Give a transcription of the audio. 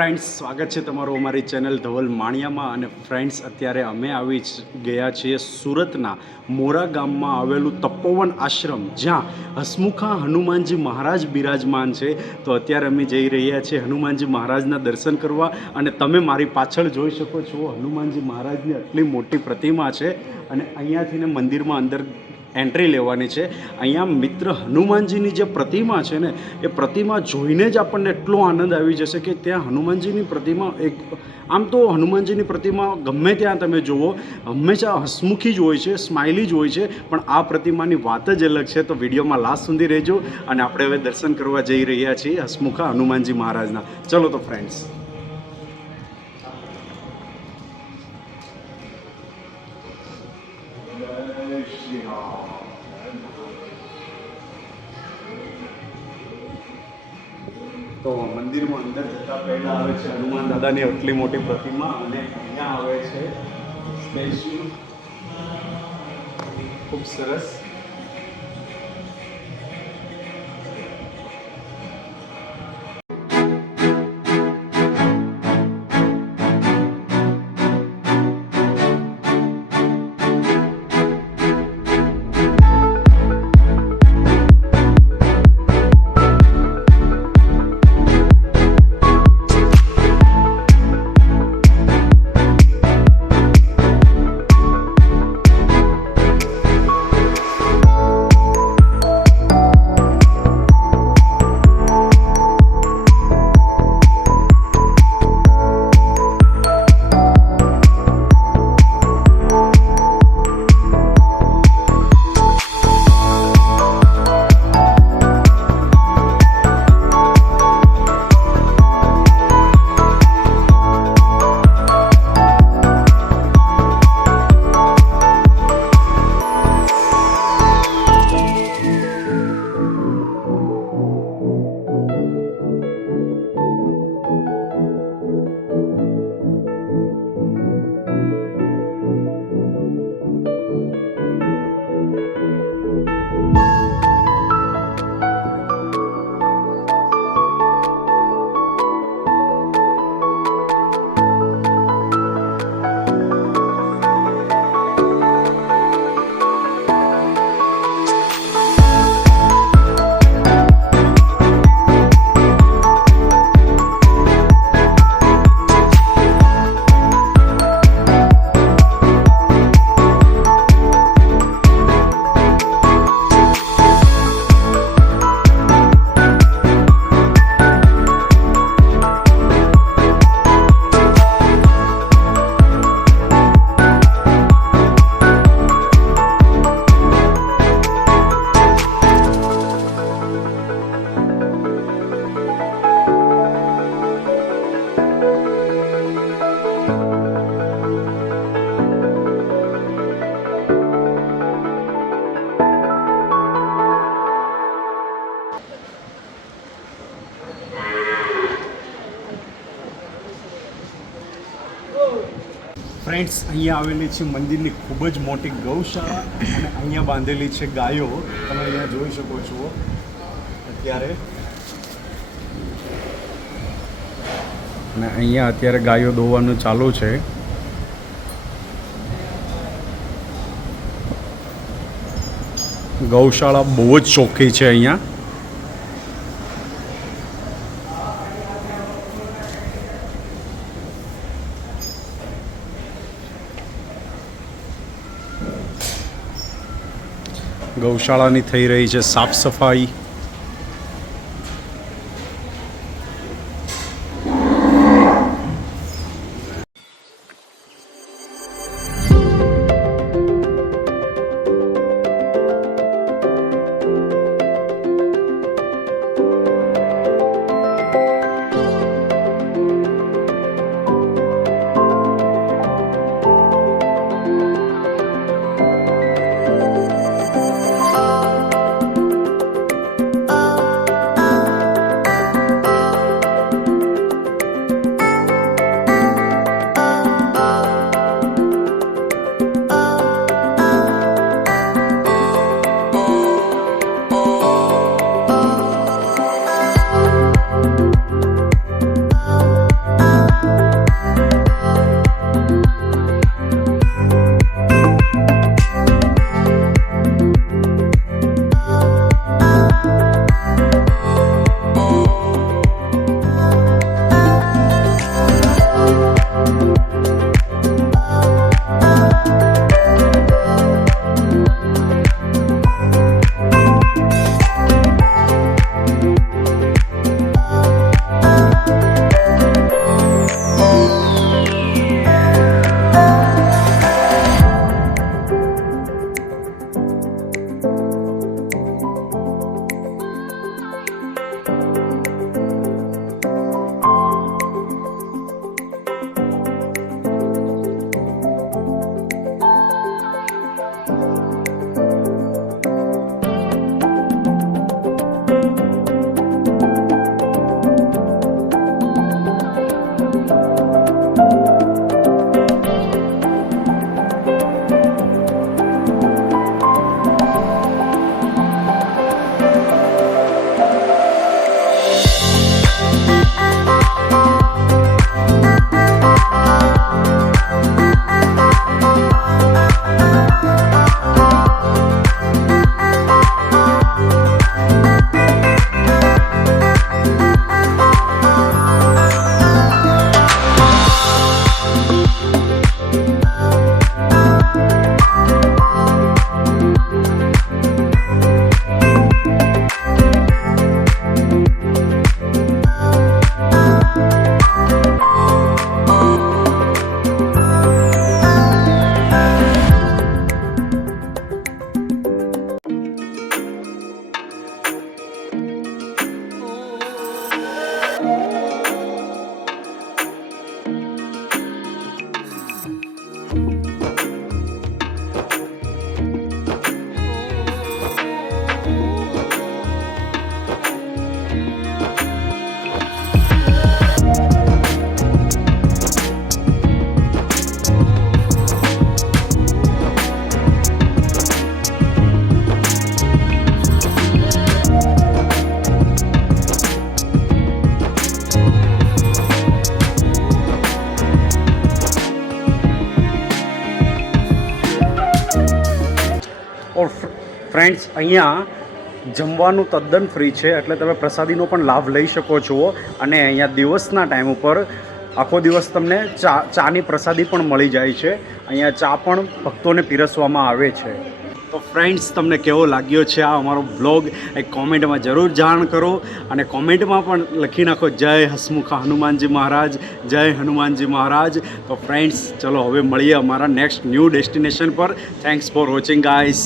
Friends, સ્વાગત છે તમારું અમારી ચેનલ ધવલ માણિયામાં. અને ફ્રેન્ડ્સ, અત્યારે અમે આવી ગયા છીએ સુરતના મોરા ગામમાં આવેલું તપોવન આશ્રમ, જ્યાં હસમુખા હનુમાનજી મહારાજ બિરાજમાન છે. તો અત્યારે અમે જઈ રહ્યા છીએ હનુમાનજી મહારાજના દર્શન કરવા. અને તમે મારી પાછળ જોઈ શકો છો, હનુમાનજી મહારાજની આટલી મોટી પ્રતિમા છે. અને અહીંયાથી ને મંદિરમાં અંદર એન્ટ્રી લેવાની છે. અહીંયા મિત્ર હનુમાનજીની જે પ્રતિમા છે ને, એ પ્રતિમા જોઈને જ આપણને એટલો આનંદ આવી જશે કે ત્યાં હનુમાનજીની પ્રતિમા આમ તો હનુમાનજીની પ્રતિમા ગમે ત્યાં તમે જુઓ હંમેશા હસમુખી જ હોય છે, સ્માઇલી જ હોય છે. પણ આ પ્રતિમાની વાત જ અલગ છે. તો વિડીયોમાં લાસ્ટ સુધી રહેજો. અને આપણે હવે દર્શન કરવા જઈ રહ્યા છીએ હસમુખા હનુમાનજી મહારાજના. ચલો તો ફ્રેન્ડ્સ. તો મંદિરમાં અંદર જતા પહેલા આવે છે હનુમાન દાદાની આટલી મોટી પ્રતિમા, અને અહીંયા આવે છે સ્ટેચ્યુ, ખૂબ સરસ. ફ્રેન્ડ્સ, અહીંયા આવેલી છે મંદિરની ખૂબ જ મોટી ગૌશાળા, અને અહીંયા બાંધેલી છે ગાયો. તમે અહીંયા જોઈ શકો છો અત્યારે. અને અહીંયા અત્યારે ગાયો દોવાનું ચાલુ છે. ગૌશાળા બહુ જ ચોખ્ખી છે અહીંયા. ગૌશાળાની થઈ રહી છે સાફ સફાઈ. ફ્રેન્ડ્સ અહીંયા જમવાનું તદ્દન ફ્રી છે, એટલે તમે પ્રસાદીનો પણ લાભ લઈ શકો છો. અને અહીંયા દિવસના ટાઈમ ઉપર આખો દિવસ તમને ચાની પ્રસાદી પણ મળી જાય છે. અહીંયા ચા પણ ભક્તોને પીરસવામાં આવે છે. તો ફ્રેન્ડ્સ, તમને કેવો લાગ્યો છે આ અમારો બ્લોગ એ કોમેન્ટમાં જરૂર જાણ કરો. અને કોમેન્ટમાં પણ લખી નાખો જય હસમુખા હનુમાનજી મહારાજ, જય હનુમાનજી મહારાજ. તો ફ્રેન્ડ્સ, ચલો હવે મળીએ અમારા નેક્સ્ટ ન્યૂ ડેસ્ટિનેશન પર. Thanks for watching guys.